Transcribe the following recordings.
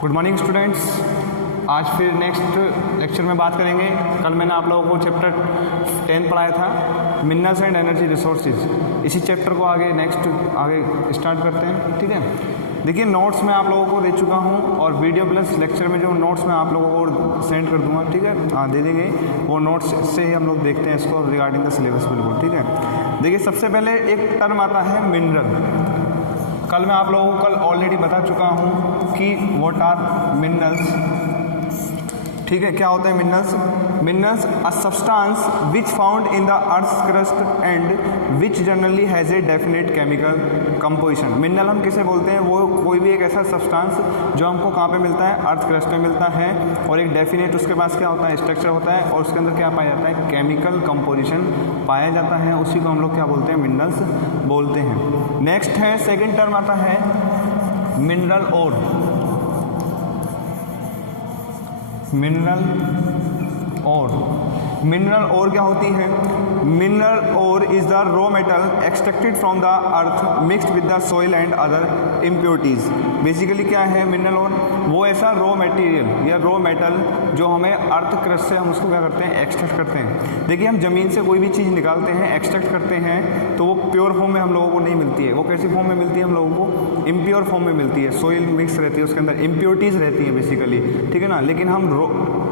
Good morning students. आज फिर next lecture में बात करेंगे। कल मैंने आप लोगों को चैप्टर 10 पढ़ाया था, मिनरल्स एंड एनर्जी रिसोर्सेज। इसी चैप्टर को आगे स्टार्ट करते हैं। ठीक है, देखिए नोट्स मैं आप लोगों को दे चुका हूं और वीडियो प्लस लेक्चर में जो नोट्स मैं आप लोगों को सेंड कर दूंगा। ठीक है, दे देंगे वो नोट्स से ही हम लोग देखते हैं इसको रिगार्डिंग द सिलेबस बिल्कुल। ठीक है, देखिए सबसे पहले एक टर्म आता है मिनरल। कल मैं आप लोगों को ऑलरेडी बता चुका हूँ कि व्हाट आर मिनरल्स। ठीक है, क्या होता है minerals? Minerals a substance which found in the earth crust and which generally has a definite chemical composition. Mineral हम किसे बोलते हैं? वो कोई भी एक ऐसा सब्सटेंस जो हमको कहाँ पे मिलता है? अर्थ क्रस्ट में मिलता है और एक डेफिनेट उसके पास क्या होता है? स्ट्रक्चर होता है और उसके अंदर क्या पाया जाता है? केमिकल कंपोजिशन पाया जाता है। उसी को हम लोग क्या बोलते हैं? मिनरल्स बोलते हैं। नेक्स्ट है सेकेंड टर्म आता है मिनरल ओर। मिनरल ओर क्या होती है? Mineral ore is the raw metal extracted from the earth mixed with the soil and other impurities. Basically क्या है मिनरल ओर? वो ऐसा रॉ मटेरियल या रॉ मेटल जो हमें अर्थ क्रस्ट से हम उसको क्या करते हैं? एक्सट्रैक्ट करते हैं। देखिए हम ज़मीन से कोई भी चीज़ निकालते हैं, एक्सट्रैक्ट करते हैं, तो वो प्योर फॉर्म में हम लोगों को नहीं मिलती है। वो कैसी फॉर्म में मिलती है? हम लोगों को इम्प्योर फॉर्म में मिलती है। सॉइल मिक्स रहती है, उसके अंदर इम्प्योरिटीज़ रहती हैं बेसिकली। ठीक है ना, लेकिन हम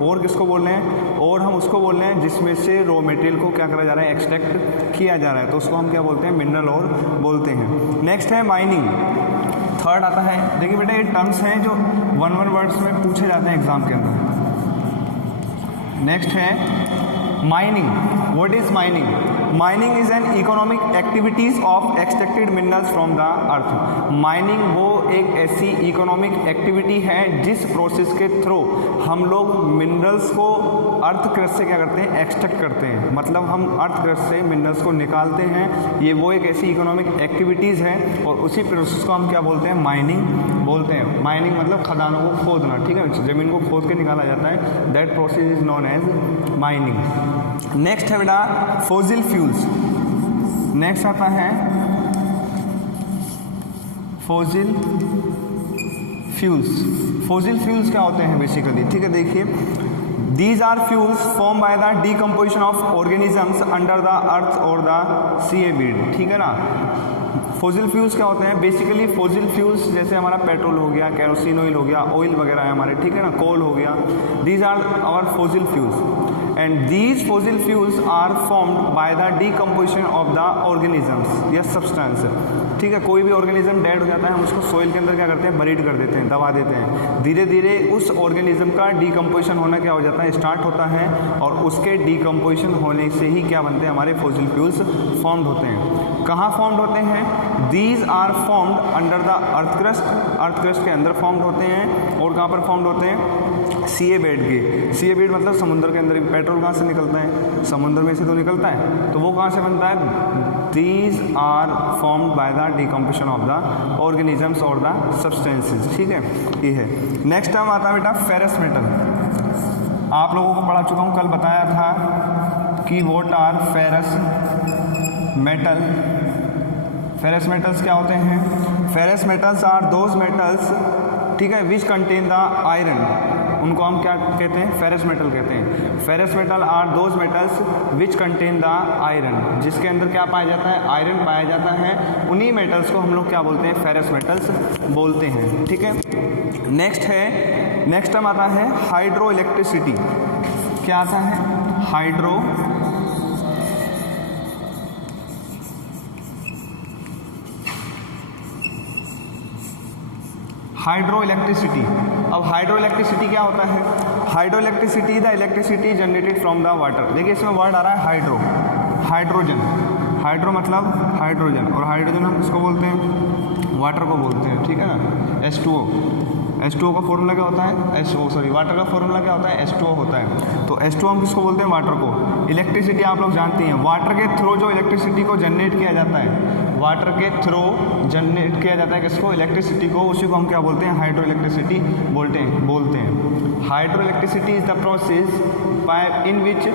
और किसको बोल रहे हैं? और हम उसको बोल रहे हैं जिसमें से रॉ मटेरियल को क्या करा जा रहा है? एक्सट्रैक्ट किया जा रहा है, तो उसको हम क्या बोलते हैं? मिनरल ओर बोलते हैं। नेक्स्ट है माइनिंग। थर्ड आता है, देखिए बेटा ये टर्म्स हैं जो वन वर्ड्स में पूछे जाते हैं एग्जाम के अंदर। नेक्स्ट है mining. What is mining? Mining is an economic activities of extracted minerals from the earth. Mining वो एक ऐसी इकोनॉमिक एक्टिविटी है जिस प्रोसेस के थ्रू हम लोग मिनरल्स को अर्थ क्रस्ट से क्या करते हैं? एक्सट्रैक्ट करते हैं। मतलब हम अर्थ क्रस्ट से मिनरल्स को निकालते हैं। ये वो एक ऐसी इकोनॉमिक एक्टिविटीज़ है और उसी प्रोसेस को हम क्या बोलते हैं? माइनिंग बोलते हैं। माइनिंग मतलब खदानों को खोदना। ठीक है, ज़मीन को खोद के निकाला जाता है। That process is known as mining. Next है बेटा फॉसिल फ्यूल्स। नेक्स्ट आता है फॉसिल फ्यूल्स। फॉसिल फ्यूल्स क्या होते हैं बेसिकली? ठीक है, देखिए these are fuels form by the decomposition of organisms under the earth और द सी बेड। ठीक है ना, फॉसिल फ्यूल्स क्या होते हैं? बेसिकली फॉसिल फ्यूल्स जैसे हमारा पेट्रोल हो गया, केरोसिन ऑयल हो गया, ऑयल वगैरह है हमारे। ठीक है ना, कोल हो गया। These are our fossil fuels and these fossil fuels are formed by the decomposition of the organisms या सब्सटेंस। ठीक है, कोई भी ऑर्गेनिज्म डेड हो जाता है, हम उसको सोइल के अंदर क्या करते हैं? बरीड कर देते हैं, दबा देते हैं। धीरे धीरे उस ऑर्गेनिज्म का डीकम्पोजिशन होना क्या हो जाता है? स्टार्ट होता है और उसके डीकम्पोजिशन होने से ही क्या बनते हैं? हमारे फॉसिल फ्यूल्स फॉर्म्ड होते हैं। कहाँ फॉर्म्ड होते हैं? These are formed under the earth crust. Earth crust के अंदर फॉर्म्ड होते हैं। और कहाँ पर फॉर्म्ड होते हैं? सी बेड के। सी बेड मतलब समुद्र के अंदर। पेट्रोल कहाँ से निकलता है? समुद्र में से तो निकलता है, तो वो कहाँ से बनता है? These are formed by the decomposition of the organisms or the substances। ठीक है, ये है। नेक्स्ट टर्म आता है बेटा फेरस मेटल। आप लोगों को पढ़ा चुका हूँ, कल बताया था कि what are ferrous metal. Ferrous metals क्या होते हैं? Ferrous metals are those metals, ठीक है, विच कंटेन द आयरन। उनको हम क्या कहते हैं? फेरस मेटल कहते हैं। Ferrous metal are those metals which contain the iron, जिसके अंदर क्या पाया जाता है? आयरन पाया जाता है। उन्हीं मेटल्स को हम लोग क्या बोलते हैं? फेरस मेटल्स बोलते हैं। ठीक है, नेक्स्ट टर्म आता है हाइड्रो इलेक्ट्रिसिटी। क्या आता है? Hydro electricity. अब हाइड्रो इलेक्ट्रिसिटी क्या होता है? Hydro electricity the electricity generated from the water. देखिए इसमें वर्ड आ रहा है हाइड्रो, हाइड्रोजन। हाइड्रो मतलब हाइड्रोजन, और हाइड्रोजन हम किसको बोलते हैं? वाटर को बोलते हैं। ठीक है ना, H2O। H2O का फॉर्मूला क्या होता है? वाटर का फॉर्मूला क्या होता है? H2O होता है। तो H2O हम किसको बोलते हैं? वाटर को। इलेक्ट्रिसिटी आप लोग जानते हैं, वाटर के थ्रू जो इलेक्ट्रिसिटी को जनरेट किया जाता है, वाटर के थ्रू जनरेट किया जाता है किसको? इलेक्ट्रिसिटी को। उसी को हम क्या बोलते हैं? हाइड्रो इलेक्ट्रिसिटी बोलते हैं। Hydro electricity is the process by in which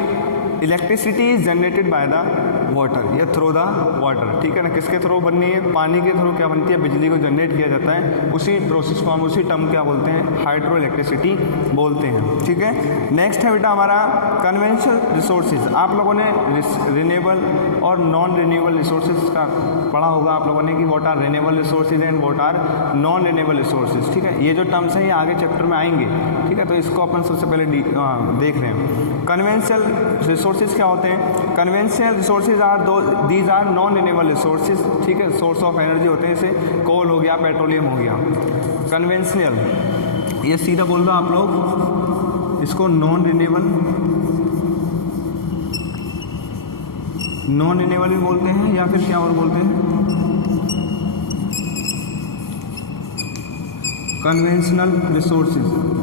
electricity is generated by the water या थ्रू द वाटर, ठीक है ना। किसके थ्रू बननी है? पानी के थ्रू क्या बनती है? बिजली को जनरेट किया जाता है। उसी प्रोसेस को हम उसी टर्म क्या बोलते हैं? हाइड्रो इलेक्ट्रिसिटी बोलते हैं, ठीक है। नेक्स्ट है बेटा हमारा कन्वेंशनल रिसोर्सेज। आप लोगों ने रिन्यूएबल और नॉन रिन्यूएबल रिसोर्सेज का पढ़ा होगा आप लोगों ने कि what are renewable resources and what are non renewable resources, ठीक है। ये जो टर्म्स हैं ये आगे चैप्टर में आएंगे, ठीक है। तो इसको अपन सबसे पहले देख रहे हैं। कन्वेंशनल रिसोर्सेज क्या होते हैं? Conventional resources are these are non renewable resources, ठीक है। सोर्स ऑफ एनर्जी होते हैं, जैसे कोल हो गया, पेट्रोलियम हो गया। कन्वेंशनल ये सीधा बोल दो आप लोग, इसको नॉन रिन्यूएबल भी बोलते हैं या फिर क्या और बोलते हैं? Conventional resources.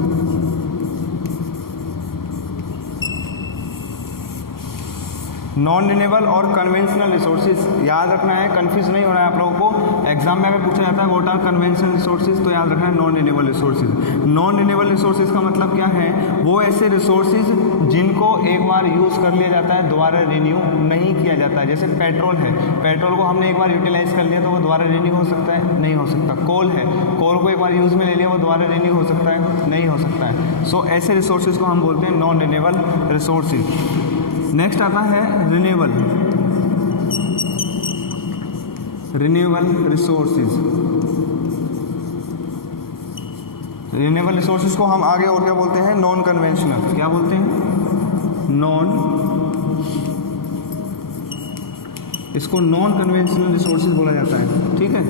नॉन रिन्यूएबल और कन्वेंशनल रिसोर्सेज याद रखना है, कंफ्यूज नहीं होना है आप लोगों को। एग्जाम में अगर पूछा जाता है व्हाट आर कन्वेंशनल रिसोर्सेज तो याद रखना है non renewable resources. Non renewable resources का मतलब क्या है? वो ऐसे रिसोर्सेज जिनको एक बार यूज़ कर लिया जाता है, दोबारा रिन्यू नहीं किया जाता है। जैसे पेट्रोल है, पेट्रोल को हमने एक बार यूटिलाइज कर लिया तो वो दोबारा रिन्यू हो सकता है? नहीं हो सकता। कोल है, कोल को एक बार यूज़ में ले लिया वो दोबारा रिन्यू हो सकता है? नहीं हो सकता है। सो ऐसे रिसोर्सेज को हम बोलते हैं नॉन रिन्यूएबल रिसोर्सेज। नेक्स्ट आता है रिन्यूएबल रिसोर्सेज। रिन्यूएबल रिसोर्सेज को हम आगे और क्या बोलते हैं? Non conventional. क्या बोलते हैं? नॉन, इसको नॉन कन्वेंशनल रिसोर्सेज बोला जाता है, ठीक है।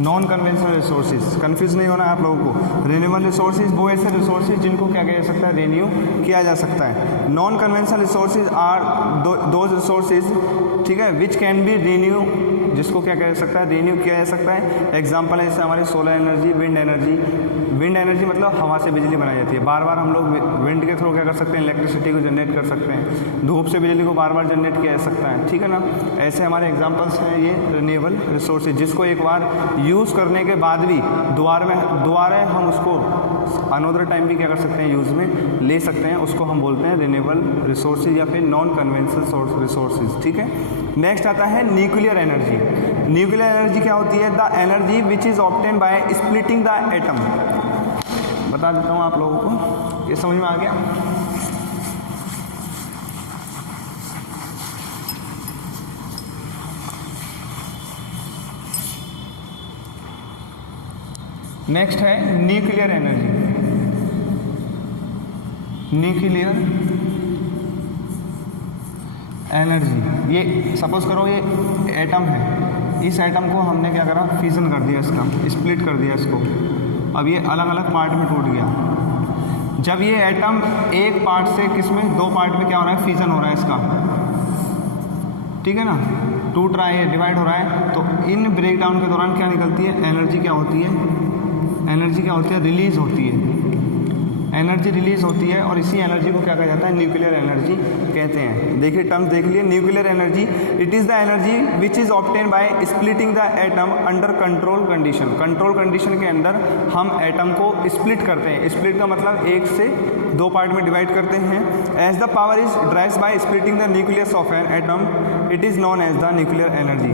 नॉन कन्वेंशनल रिसोर्सेज, कंफ्यूज नहीं होना है आप लोगों को। रिन्यूएबल रिसोर्सेज वो ऐसे रिसोर्सेज जिनको क्या किया जा सकता है? रिन्यू किया जा सकता है। Non conventional resources are those resources, ठीक है, विच कैन बी रिन्यू, जिसको क्या किया जा सकता है? रिन्यू किया जा सकता है। एग्जाम्पल है जैसे हमारी solar energy, wind energy. Wind energy मतलब हवा से बिजली बनाई जाती है। बार बार हम लोग विंड के थ्रू क्या कर सकते हैं? इलेक्ट्रिसिटी को जनरेट कर सकते हैं। धूप से बिजली को बार बार जनरेट किया जा सकता है, ठीक है ना। ऐसे हमारे एग्जाम्पल्स हैं ये रिन्यूएबल रिसोर्सेज, जिसको एक बार यूज़ करने के बाद भी दोबारा हम उसको अनदर टाइम भी क्या कर सकते हैं? यूज़ में ले सकते हैं। उसको हम बोलते हैं रिन्यूएबल रिसोर्सेज या फिर नॉन कन्वेंशनल रिसोर्सेज, ठीक है। नेक्स्ट आता है न्यूक्लियर एनर्जी। न्यूक्लियर एनर्जी क्या होती है? The energy which is obtain bye splitting the atom. बता देता हूँ आप लोगों को, ये समझ में आ गया? नेक्स्ट है न्यूक्लियर एनर्जी। न्यूक्लियर एनर्जी, ये सपोज करो ये एटम है, इस एटम को हमने क्या करा? फ्यूजन कर दिया, इसका स्प्लिट कर दिया इसको। अब ये अलग अलग पार्ट में टूट गया। जब ये एटम एक पार्ट से किसमें? दो पार्ट में क्या हो रहा है? फ्यूजन हो रहा है इसका, ठीक है ना। टूट रहा है, ये डिवाइड हो रहा है। तो इन ब्रेक डाउन के दौरान क्या निकलती है? एनर्जी क्या होती है? एनर्जी क्या होती है? रिलीज होती है। एनर्जी रिलीज होती है और इसी एनर्जी को क्या कहा जाता है? न्यूक्लियर एनर्जी कहते हैं। देखिए टर्म्स देख लिए। Nuclear energy, it is the energy which is obtain bye splitting the atom under control condition. Control condition के अंदर हम एटम को स्प्लिट करते हैं। स्प्लिट का मतलब एक से दो पार्ट में डिवाइड करते हैं। As the power is drives by splitting the nucleus of an atom, it is known as the nuclear energy.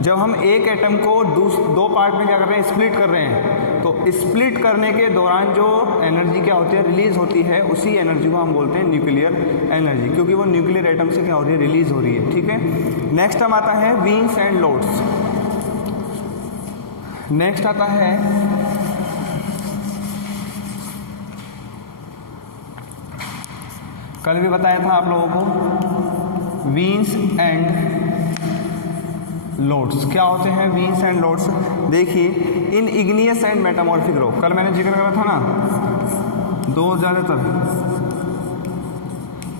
जब हम एक एटम को दो पार्ट में क्या कर रहे हैं? स्प्लिट कर रहे हैं। तो स्प्लिट करने के दौरान जो एनर्जी क्या होती है? रिलीज होती है, उसी एनर्जी को हम बोलते हैं न्यूक्लियर एनर्जी, क्योंकि वो न्यूक्लियर एटम से क्या हो रही है? रिलीज हो रही है, ठीक है। नेक्स्ट हम आता है वीन्स एंड लोड्स। नेक्स्ट आता है कल भी बताया था आप लोगों को, वीन्स एंड लोड्स। क्या होते हैं वीन्स एंड लोड्स? देखिए, in igneous and metamorphic rock, कल मैंने जिक्र करा था ना, दो ज़्यादातर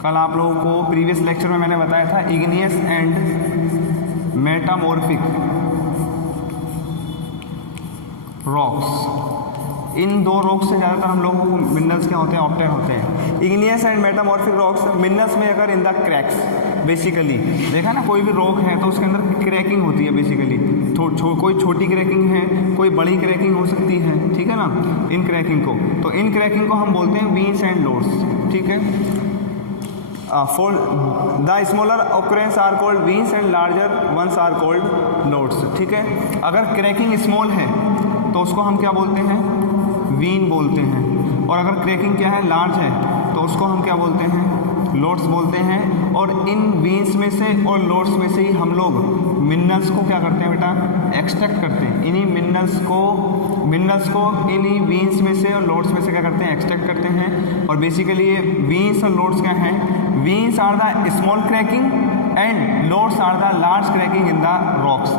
कल आप लोगों को प्रीवियस लेक्चर में मैंने बताया था, इग्नियस एंड मेटामॉर्फिक रॉक्स। इन दो रॉक्स से ज़्यादातर हम लोगों को मिनरल्स क्या होते हैं? ऑब्टेन होते हैं। Igneous and metamorphic rocks minerals में अगर इन द क्रैक्स, बेसिकली देखा ना, कोई भी रॉक है तो उसके अंदर क्रैकिंग होती है बेसिकली। कोई छोटी क्रैकिंग है, कोई बड़ी क्रैकिंग हो सकती है, ठीक है ना। इन क्रैकिंग को हम बोलते हैं वीन्स एंड लोड्स, ठीक है। for the smaller occurrence are called veins and larger ones are called lodes। ठीक है, अगर क्रैकिंग स्मॉल है तो उसको हम क्या बोलते हैं, वीन बोलते हैं, और अगर क्रैकिंग क्या है, लार्ज है, तो उसको हम क्या बोलते हैं, लोड्स बोलते हैं। और इन वीन्स में से और लोड्स में से ही हम लोग मिनरल्स को क्या करते हैं बेटा, एक्सट्रैक्ट करते हैं। इन्हीं मिनरल्स को इन्हीं वीन्स में से और लोड्स में से क्या करते हैं, एक्सट्रैक्ट करते हैं। और बेसिकली ये वीन्स और लोड्स क्या हैं, veins are the small cracking and lodes are the large cracking in the rocks.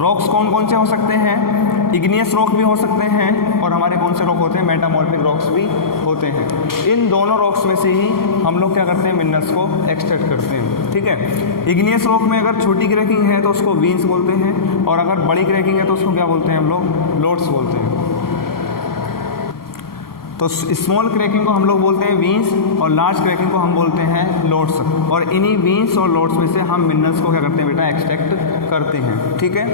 Rocks कौन कौन से हो सकते हैं, इग्नियस रॉक भी हो सकते हैं, और हमारे कौन से रॉक होते हैं, मेटामॉर्फिक रॉक्स भी होते हैं। इन दोनों रॉक्स में से ही हम लोग क्या करते हैं, मिनरल्स को एक्सट्रैक्ट करते हैं। ठीक है, इग्नियस रॉक में अगर छोटी क्रैकिंग है तो उसको वीन्स बोलते हैं, और अगर बड़ी क्रैकिंग है तो उसको क्या बोलते हैं हम लोग, लोड्स बोलते हैं। तो स्मॉल क्रैकिंग को हम लोग बोलते हैं वीन्स, और लार्ज क्रैकिंग को हम बोलते हैं लोड्स। और इन्हीं वीन्स और लोड्स में से हम मिनरल्स को क्या करते हैं बेटा, एक्सट्रैक्ट करते हैं। ठीक है,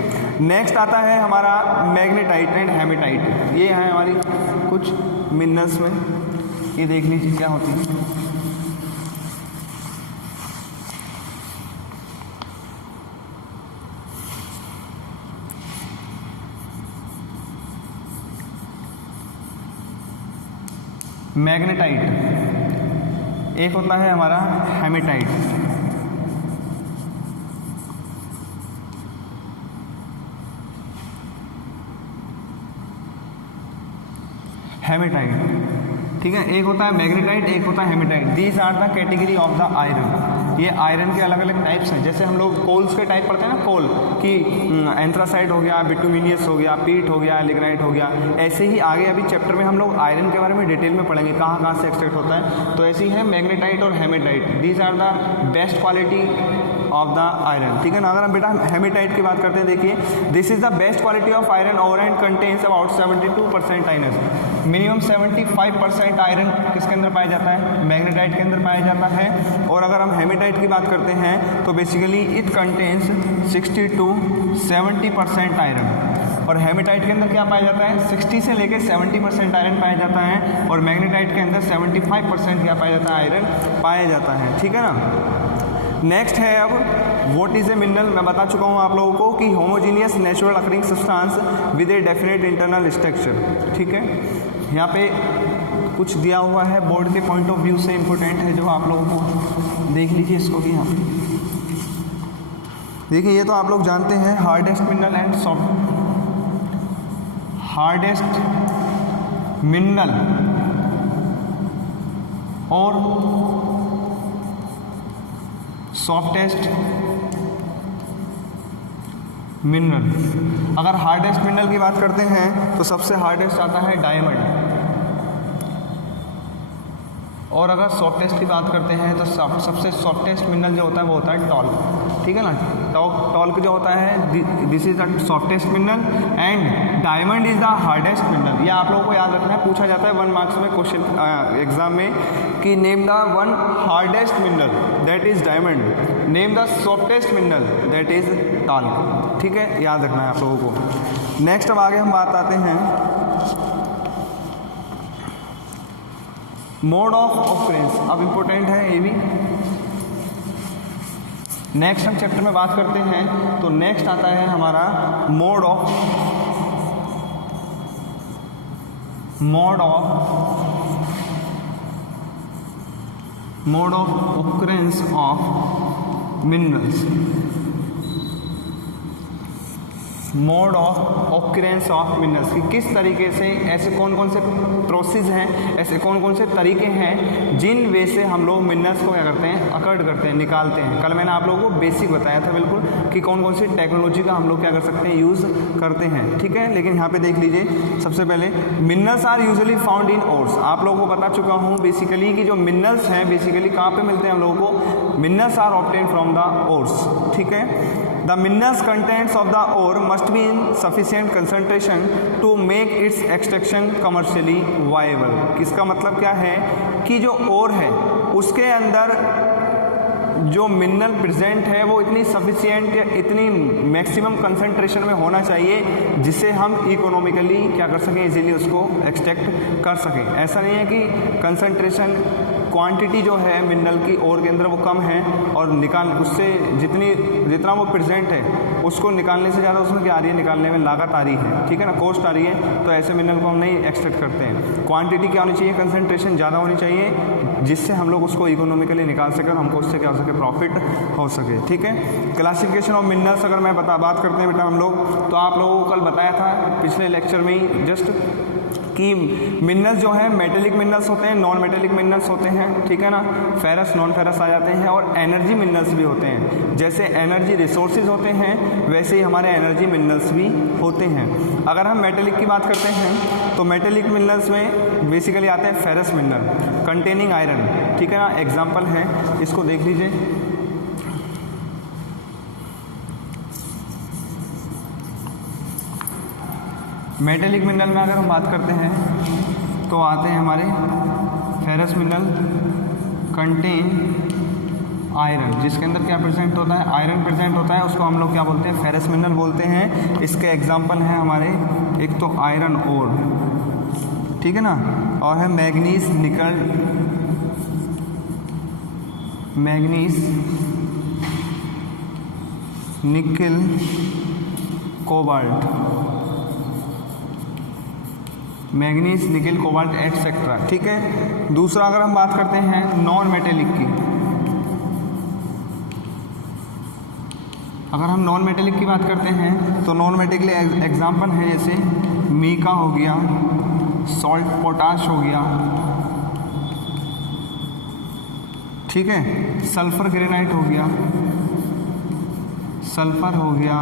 नेक्स्ट आता है हमारा मैग्नेटाइट एंड हेमेटाइट। ये है हमारी कुछ मिनरल्स में, ये देख लीजिए क्या होती है। मैग्नेटाइट, एक होता है हमारा हेमेटाइट। ठीक है, एक होता है मैग्नेटाइट, एक होता है hematite. These are the category of the iron. ये आयरन के अलग अलग टाइप्स हैं। जैसे हम लोग कोल्स के टाइप पढ़ते हैं ना, कोल की एंथ्रासाइट हो गया, बिटुमिनियस हो गया, पीट हो गया, लिग्नाइट हो गया। ऐसे ही आगे अभी चैप्टर में हम लोग आयरन के बारे में डिटेल में पढ़ेंगे, कहाँ कहाँ से एक्सट्रैक्ट होता है। तो ऐसी है मैग्नेटाइट और hematite. These are the best quality of the iron. ठीक है ना, अगर हम बेटा हेमेटाइट की बात करते हैं, देखिए this is the best quality of iron over and contains about 72% iron. Minimum 75% iron किसके अंदर पाया जाता है, मैग्नेटाइट के अंदर पाया जाता है। और अगर हम हेमेटाइट की बात करते हैं तो basically it contains 60 to 70% iron. और हेमेटाइट के अंदर क्या पाया जाता है, 60 से लेकर 70% आयरन पाया जाता है, और मैग्नेटाइट के अंदर 75% क्या पाया जाता है, आयरन पाया जाता है। ठीक है ना। नेक्स्ट है अब व्हाट इज ए मिनरल। मैं बता चुका हूँ आप लोगों को कि homogeneous natural occurring substance with a definite internal structure. ठीक है, यहाँ पे कुछ दिया हुआ है बोर्ड के पॉइंट ऑफ व्यू से, इम्पोर्टेंट है जो आप लोगों को देख लीजिए इसको भी। यहाँ पे देखिए, ये तो आप लोग जानते हैं hardest mineral and soft. Hardest mineral और सॉफ्टेस्ट मिनरल। अगर हार्डेस्ट मिनरल की बात करते हैं तो सबसे हार्डेस्ट आता है डायमंड, और अगर सॉफ्टेस्ट की बात करते हैं तो सबसे सॉफ्टेस्ट मिनरल जो होता है वो होता है टॉल्क। ठीक है ना, टॉल्क जो होता है this is the softest mineral and diamond is the hardest mineral. ये आप लोगों को याद रखना है, पूछा जाता है 1 मार्क्स में क्वेश्चन एग्जाम में कि name the one hardest mineral that is diamond, name the softest mineral that is talk. ठीक है, याद रखना है आप लोगों को। नेक्स्ट अब आगे हम बात आते हैं मोड ऑफ ऑकरेंस। अब इम्पोर्टेंट है ये भी। नेक्स्ट हम चैप्टर में बात करते हैं तो नेक्स्ट आता है हमारा mode of occurrence of minerals. Mode of occurrence of minerals कि किस तरीके से, ऐसे कौन कौन से प्रोसेस हैं, ऐसे कौन कौन से तरीके हैं जिन वे से हम लोग मिनरल्स को क्या करते हैं, अकर्ड करते हैं, निकालते हैं। कल मैंने आप लोगों को बेसिक बताया था बिल्कुल कि कौन कौन सी टेक्नोलॉजी का हम लोग क्या कर सकते हैं, यूज़ करते हैं। ठीक है, लेकिन यहाँ पे देख लीजिए सबसे पहले minerals are usually found in ores. आप लोगों को बता चुका हूँ बेसिकली कि जो मिनरल्स हैं बेसिकली कहाँ पे मिलते हैं हम लोगों को, minerals are obtain from the ores. ठीक है, The minerals contents of the ore must be in sufficient concentration to make its extraction commercially viable। किसका मतलब क्या है कि जो ओर है उसके अंदर जो मिनरल प्रेजेंट है वो इतनी सफिशिएंट या इतनी मैक्सिमम कंसंट्रेशन में होना चाहिए जिससे हम इकोनॉमिकली क्या कर सकें, इजीली उसको एक्सट्रैक्ट कर सकें। ऐसा नहीं है कि कंसंट्रेशन क्वांटिटी जो है मिनरल की ओर के अंदर वो कम है और उससे जितना वो प्रेजेंट है उसको निकालने से ज़्यादा उसमें क्या आ रही है, निकालने में लागत आ रही है, ठीक है ना, कॉस्ट आ रही है, तो ऐसे मिनरल को हम नहीं एक्सट्रैक्ट करते हैं। क्वांटिटी क्या होनी चाहिए, कंसंट्रेशन ज़्यादा होनी चाहिए, जिससे हम लोग उसको इकोनॉमिकली निकाल सकें और हमको उससे क्या हो सके, प्रॉफिट हो सके, ठीक है। क्लासिफिकेशन ऑफ मिनरल्स अगर मैं बात करते हैं बेटा हम लोग, तो आप लोगों को कल बताया था पिछले लेक्चर में ही जस्ट कि मिनरल्स जो है मेटेलिक मिनरल्स होते हैं, नॉन मेटेलिक मिनरल्स होते हैं, ठीक है ना, फेरस नॉन फेरस आ जाते हैं, और एनर्जी मिनरल्स भी होते हैं। जैसे एनर्जी रिसोर्सेज होते हैं वैसे ही हमारे एनर्जी मिनरल्स भी होते हैं। अगर हम मेटेलिक की बात करते हैं तो मेटेलिक मिनरल्स में बेसिकली आते हैं फेरस मिनरल कंटेनिंग आयरन, ठीक है ना, एग्जाम्पल है, इसको देख लीजिए। मेटेलिक मिनरल में अगर हम बात करते हैं तो आते हैं हमारे फेरस मिनरल कंटेन आयरन, जिसके अंदर क्या प्रेजेंट होता है, आयरन प्रेजेंट होता है, उसको हम लोग क्या बोलते हैं, फेरस मिनरल बोलते हैं। इसके एग्जांपल हैं हमारे, एक तो आयरन ओर, ठीक है ना, और है मैग्नीज निकल, manganese nickel cobalt, manganese nickel cobalt etcetera, ठीक है। दूसरा अगर हम बात करते हैं नॉन मेटेलिक की, अगर हम नॉन मेटेलिक की बात करते हैं तो नॉन मेटेलिक एग्जांपल है जैसे मीका हो गया, सॉल्ट पोटाश हो गया, ठीक है, सल्फर ग्रेनाइट हो गया, सल्फर हो गया,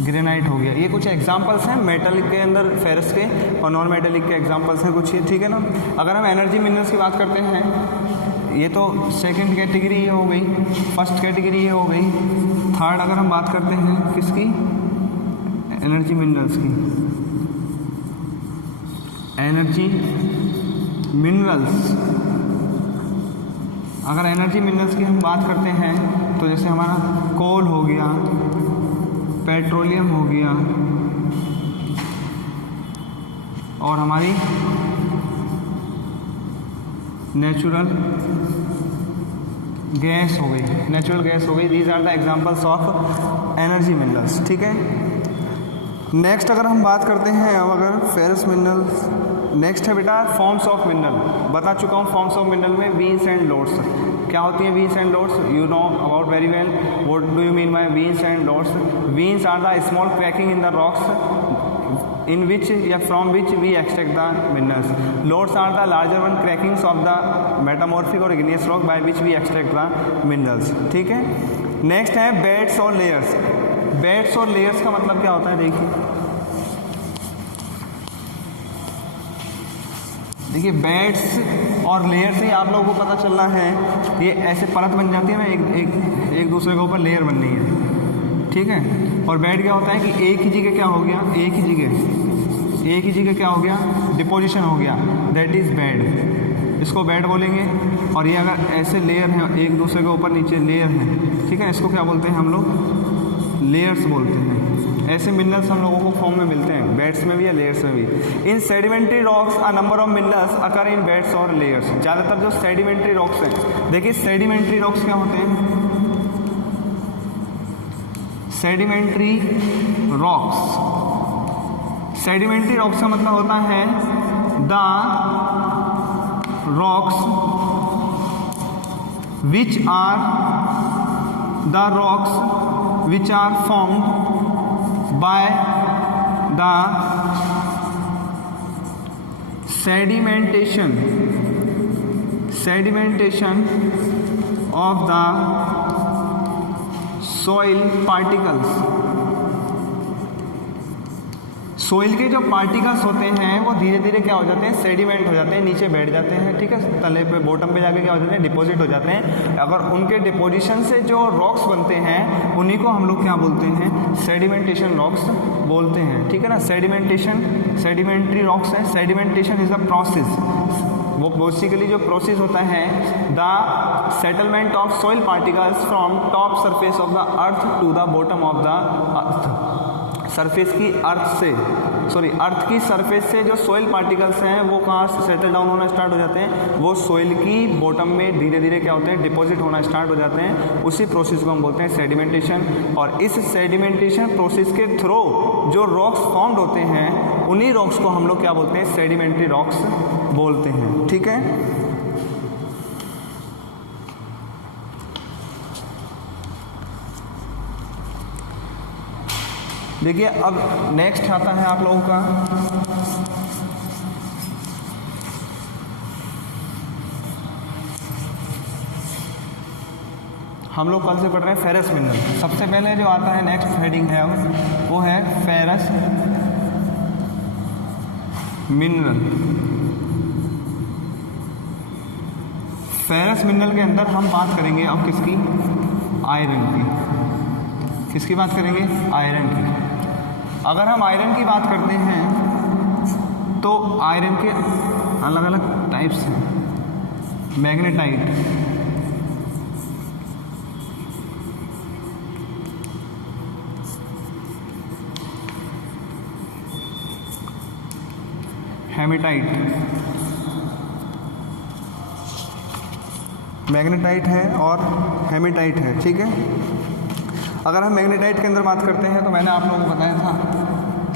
ग्रेनाइट हो गया। ये कुछ एग्जांपल्स हैं मेटल के अंदर फेरस के, और नॉन मेटेलिक के एग्जांपल्स हैं कुछ ये, ठीक है ना। अगर हम एनर्जी मिनरल्स की बात करते हैं, ये तो सेकंड कैटेगरी ये हो गई, फर्स्ट कैटेगरी ये हो गई। थर्ड अगर हम बात करते हैं किसकी, एनर्जी मिनरल्स की, एनर्जी मिनरल्स। अगर एनर्जी मिनरल्स की हम बात करते हैं तो जैसे हमारा कोल हो गया, पेट्रोलियम हो गया, और हमारी नेचुरल गैस हो गई, नेचुरल गैस हो गई। These are the examples of energy minerals, ठीक है। नेक्स्ट अगर हम बात करते हैं अब अगर फेरस मिनरल्स, नेक्स्ट है बेटा फॉर्म्स ऑफ मिनरल। बता चुका हूँ फॉर्म्स ऑफ मिनरल में वीन्स एंड लोड्स। क्या होती हैं veins and lodes, you know about very well, what do you mean by veins and lodes. Veins are the small cracking in the rocks in which या from which we extract the minerals. Lodes are the larger one crackings of the metamorphic or igneous rock by which we extract the minerals, ठीक है। Next है beds और layers. Beds और layers का मतलब क्या होता है, देखिए बेड्स और लेयर से आप लोगों को पता चल रहा है, ये ऐसे परत बन जाती है ना, एक दूसरे के ऊपर लेयर बन रही है, ठीक है। और बेड क्या होता है कि एक ही जगह क्या हो गया, एक ही जगह क्या हो गया, डिपोजिशन हो गया, दैट इज़ बेड, इसको बेड बोलेंगे। और ये अगर ऐसे लेयर हैं, एक दूसरे के ऊपर नीचे लेयर हैं, ठीक है, इसको क्या बोलते हैं हम लोग, लेयर्स बोलते हैं। ऐसे मिनरल्स हम लोगों को फॉर्म में मिलते हैं, बेड्स में भी या लेयर्स में भी। इन sedimentary rocks a number of minerals occur in beds और लेयर्स। ज़्यादातर जो सेडिमेंट्री रॉक्स हैं, देखिए सेडिमेंट्री रॉक्स क्या होते हैं, सेडिमेंट्री रॉक्स, सेडिमेंट्री रॉक्स का मतलब होता है the rocks which are formed by the sedimentation of the soil particles। Soil के जो पार्टिकल्स होते हैं वो धीरे धीरे क्या हो जाते हैं, सेडिमेंट हो जाते हैं, नीचे बैठ जाते हैं, ठीक है, तले पे बॉटम पे जाके क्या हो जाते हैं, डिपॉजिट हो जाते हैं। अगर उनके डिपोजिशन से जो रॉक्स बनते हैं उन्हीं को हम लोग क्या बोलते हैं, सेडिमेंटेशन रॉक्स बोलते हैं, ठीक है ना। सेडिमेंट्री रॉक्स है। सेडिमेंटेशन इज द प्रोसेस, वो बेसिकली जो प्रोसेस होता है, the settlement of soil particles from top surface of the earth to the bottom of the earth. Surface की अर्थ की सरफेस से जो सॉइल पार्टिकल्स हैं वो कहाँ से सेटल डाउन होना स्टार्ट हो जाते हैं, वो सॉइल की बॉटम में धीरे धीरे क्या होते हैं, डिपॉजिट होना स्टार्ट हो जाते हैं। उसी प्रोसेस को हम बोलते हैं सेडिमेंटेशन। और इस सेडिमेंटेशन प्रोसेस के थ्रू जो रॉक्स फॉर्म्ड होते हैं उन्हीं रॉक्स को हम लोग क्या बोलते हैं, सेडिमेंट्री रॉक्स बोलते हैं। ठीक है, देखिए अब नेक्स्ट आता है आप लोगों का हम लोग कल से पढ़ रहे हैं फेरस मिनरल। सबसे पहले जो आता है नेक्स्ट हेडिंग है वो है फेरस मिनरल। फेरस मिनरल के अंदर हम बात करेंगे अब किसकी, आयरन की। किसकी बात करेंगे, आयरन की। अगर हम आयरन की बात करते हैं तो आयरन के अलग अलग टाइप्स हैं। मैग्नेटाइट, हेमेटाइट, मैग्नेटाइट है और हेमेटाइट है। ठीक है, अगर हम मैग्नेटाइट के अंदर बात करते हैं तो मैंने आप लोगों को बताया था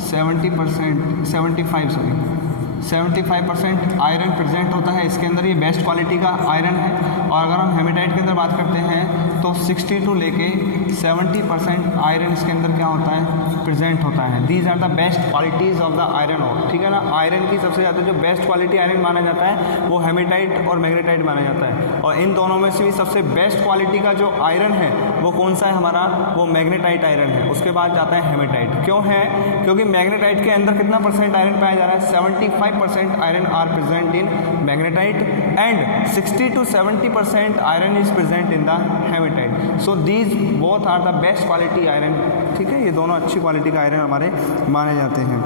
75% आयरन प्रेजेंट होता है इसके अंदर, ये बेस्ट क्वालिटी का आयरन है। और अगर हम हेमेटाइट के अंदर बात करते हैं तो 62 लेके 70% आयरन इसके अंदर क्या होता है, प्रेजेंट होता है। These are the best qualities of the iron ore. ठीक है ना, आयरन की सबसे ज़्यादा जो बेस्ट क्वालिटी आयरन माना जाता है वो हेमेटाइट और मैग्नेटाइट माना जाता है। और इन दोनों में से भी सबसे बेस्ट क्वालिटी का जो आयरन है वो कौन सा है हमारा, वो मैग्नेटाइट आयरन है। उसके बाद जाता है हेमेटाइट। क्यों है, क्योंकि मैग्नेटाइट के अंदर कितना परसेंट आयरन पाया जा रहा है, 75% iron are present in magnetite and 60 to 70% iron is present in the hematite. So these both are the best quality iron. ठीक है, ये दोनों अच्छी क्वालिटी का आयरन हमारे माने जाते हैं।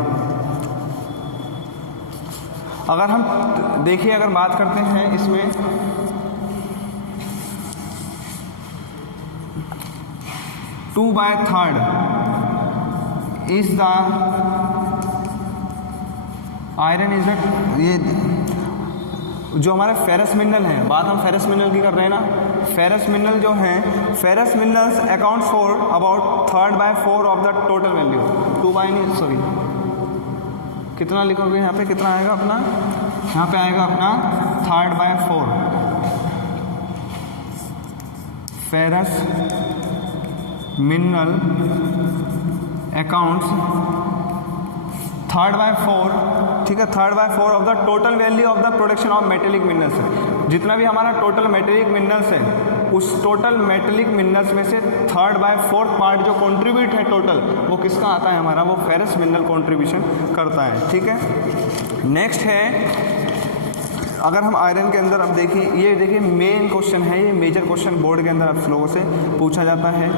अगर हम देखिए, अगर बात करते हैं इसमें 2/3 इज द आयरन इज ये जो हमारे फेरस मिनरल हैं, बात हम फेरस मिनरल की कर रहे हैं ना। फेरस मिनरल जो हैं, ferrous minerals account for about 3/4 of the total value. 2/, कितना लिखोगे यहाँ पे, कितना आएगा अपना, यहाँ पे आएगा अपना 3/4 फेरस मिनरल अकाउंट्स 3/4। ठीक है, 3/4 of the total value of the production of metallic minerals है। जितना भी हमारा टोटल मेटेलिक मिनरल्स है उस टोटल मेटेलिक मिनरल्स में से 3/4 पार्ट जो कंट्रीब्यूट है टोटल, वो किसका आता है हमारा, वो फेरस मिनरल कंट्रीब्यूशन करता है। ठीक है, नेक्स्ट है अगर हम आयरन के अंदर अब देखिए, ये देखिए मेन क्वेश्चन है, ये मेजर क्वेश्चन बोर्ड के अंदर आप लोगों से पूछा जाता है।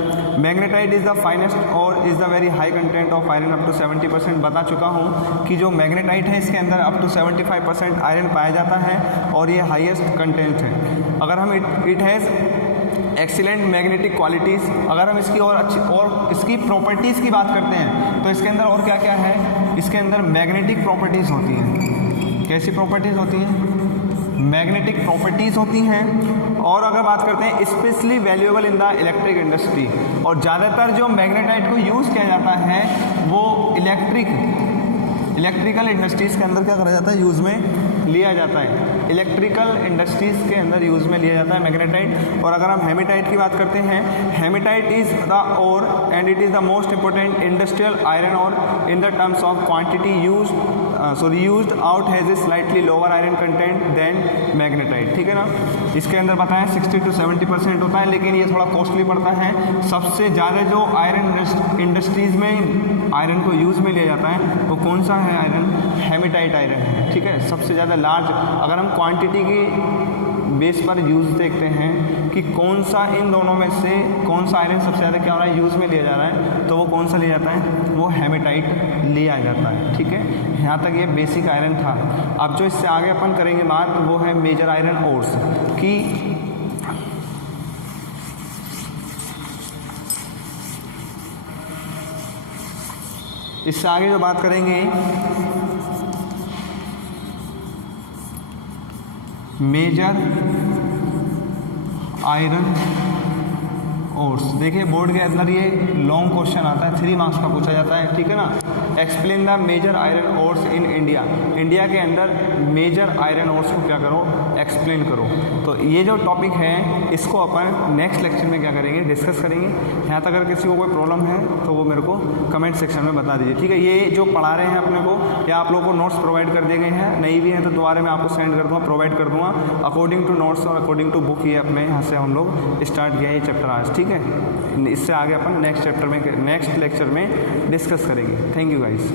मैग्नेटाइट इज़ द फाइनेस्ट और is the very high content of iron up to 70%। बता चुका हूँ कि जो मैग्नेटाइट है इसके अंदर अप टू 75% आयरन पाया जाता है और ये हाईएस्ट कंटेंट है। अगर हम it has excellent magnetic qualities, अगर हम इसकी और अच्छी और इसकी प्रॉपर्टीज़ की बात करते हैं तो इसके अंदर और क्या क्या है, इसके अंदर मैग्नेटिक प्रॉपर्टीज़ होती हैं। कैसी प्रॉपर्टीज़ होती हैं, मैग्नेटिक प्रॉपर्टीज़ होती हैं। और अगर बात करते हैं specially valuable in the electric industry, और ज़्यादातर जो मैग्नेटाइट को यूज़ किया जाता है वो इलेक्ट्रिकल इंडस्ट्रीज़ के अंदर क्या करा जाता है, यूज़ में लिया जाता है। इलेक्ट्रिकल इंडस्ट्रीज़ के अंदर यूज़ में लिया जाता है मैग्नेटाइट। और अगर हम हेमेटाइट की बात करते हैं, hematite is the ore and it is the most important industrial iron और in the terms of quantity used out has a slightly lower iron content than magnetite. ठीक है ना, इसके अंदर बताएं 60 to 70% होता है, लेकिन ये थोड़ा कॉस्टली पड़ता है। सबसे ज़्यादा जो आयरन इंडस्ट्रीज़ में आयरन को यूज़ में लिया जाता है वो कौन सा है आयरन, हेमेटाइट आयरन है। ठीक है, सबसे ज़्यादा लार्ज, अगर हम क्वांटिटी की बेस पर यूज़ देखते हैं कि कौन सा इन दोनों में से कौन सा आयरन सबसे ज़्यादा क्या हो रहा है, यूज़ में लिया जा रहा है, तो वो कौन सा लिया जाता है, वो हेमेटाइट लिया जाता है। ठीक है, यहाँ तक ये बेसिक आयरन था। अब जो इससे आगे अपन करेंगे बात वो है मेजर आयरन ओर्स की। इससे आगे जो बात करेंगे मेजर आयरन ओर्स। देखिए बोर्ड के अंदर ये लॉन्ग क्वेश्चन आता है, 3 मार्क्स का पूछा जाता है, ठीक है ना। Explain the major iron ores in India. India के अंदर मेजर आयरन ओर्स को क्या करो, एक्सप्लेन करो। तो ये जो टॉपिक है इसको अपन नेक्स्ट लेक्चर में क्या करेंगे, डिस्कस करेंगे। यहाँ तक अगर किसी को कोई प्रॉब्लम है तो वो मेरे को कमेंट सेक्शन में बता दीजिए, ठीक है। ये जो पढ़ा रहे हैं अपने को, या आप लोगों को नोट्स प्रोवाइड कर दिए गए हैं, नहीं भी हैं तो दोबारा मैं आपको सेंड कर दूँगा, प्रोवाइड कर दूँगा अकॉर्डिंग टू नोट्स और अकॉर्डिंग टू बुक। ये अपने यहाँ से हम लोग स्टार्ट किया ये चैप्टर आज, ठीक है। इससे आगे अपन नेक्स्ट चैप्टर में, नेक्स्ट लेक्चर में डिस्कस करेंगे। Thank you guys.